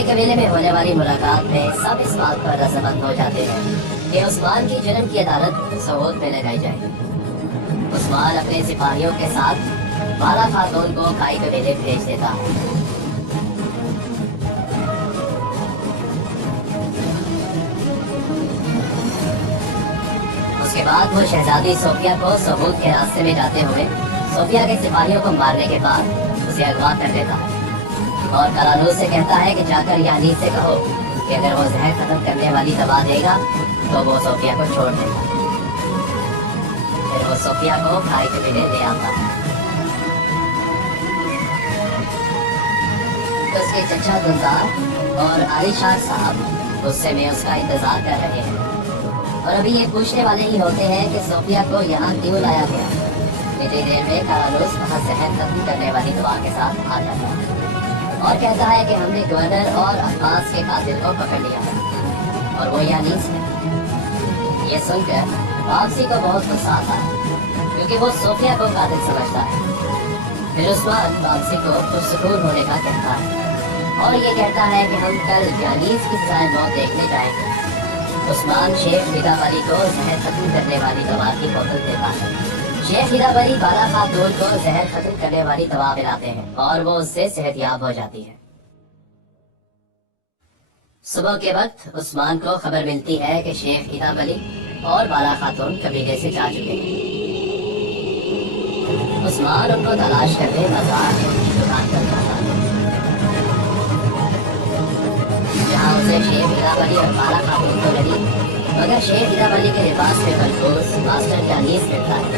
काई कबीले में होने वाली मुलाकात में सब इस बात पर रजामंद हो जाते हैं कि उस्मान की जुर्म की अदालत सबूत में लगाई जाए। उस्मान अपने सिपाहियों के साथ बाला खातून को काई कबीले भेज देता है। उसके बाद वो शहजादी सोफिया को सबूत के रास्ते में जाते हुए सोफिया के सिपाहियों को मारने के बाद उसे अगवा कर लेता है और करानूस से कहता है कि जाकर यानीस से कहो कि अगर वो जहर खत्म करने वाली दवा देगा तो वो सोफिया को छोड़ देगा। फिर वो सोफिया को काई कबीले ले आता है। तो उसके चचा गुलजार और आलिशान साहब गुस्से में उसका इंतजार कर रहे हैं और अभी ये पूछने वाले ही होते हैं कि सोफिया को यहाँ क्यों लाया गया। इतनी देर में करानूस वहाँ जहर खत्म करने वाली दवा के साथ आ जाता है और कहता है कि हमने गवर्नर और अब्बास के कातिल को पकड़ लिया है और वो यानीस है। ये सुनकर वापसी को बहुत गुस्सा आता है क्योंकि वो सोफिया को कातिल समझता है। फिर उस्मान वापसी को पुरसुकून होने का कहता है और ये कहता है कि हम कल यानीस की सजाए मौत देखने जाएंगे। उस्मान शेख हिदाबरी को जहर खत्म करने वाली दवा की बोतल देता है। शेख हिदाबरी बाला खातून को जहर खत्म करने वाली दवा पिलाते हैं और वो उससे सेहतयाब हो जाती है। सुबह के वक्त उस्मान को खबर मिलती है कि शेख हिदाबरी और बाला खातून कबीले से जा चुके हैं। उस्मान उनको तलाश करने बाजार में उनकी दुकान पर जाता है जहाँ उसे शेख हिदाबरी और बाला खातून को लगी, मगर शेख हिदाबरी के लिबास में मलबूस मास्टर यानीस मिलता है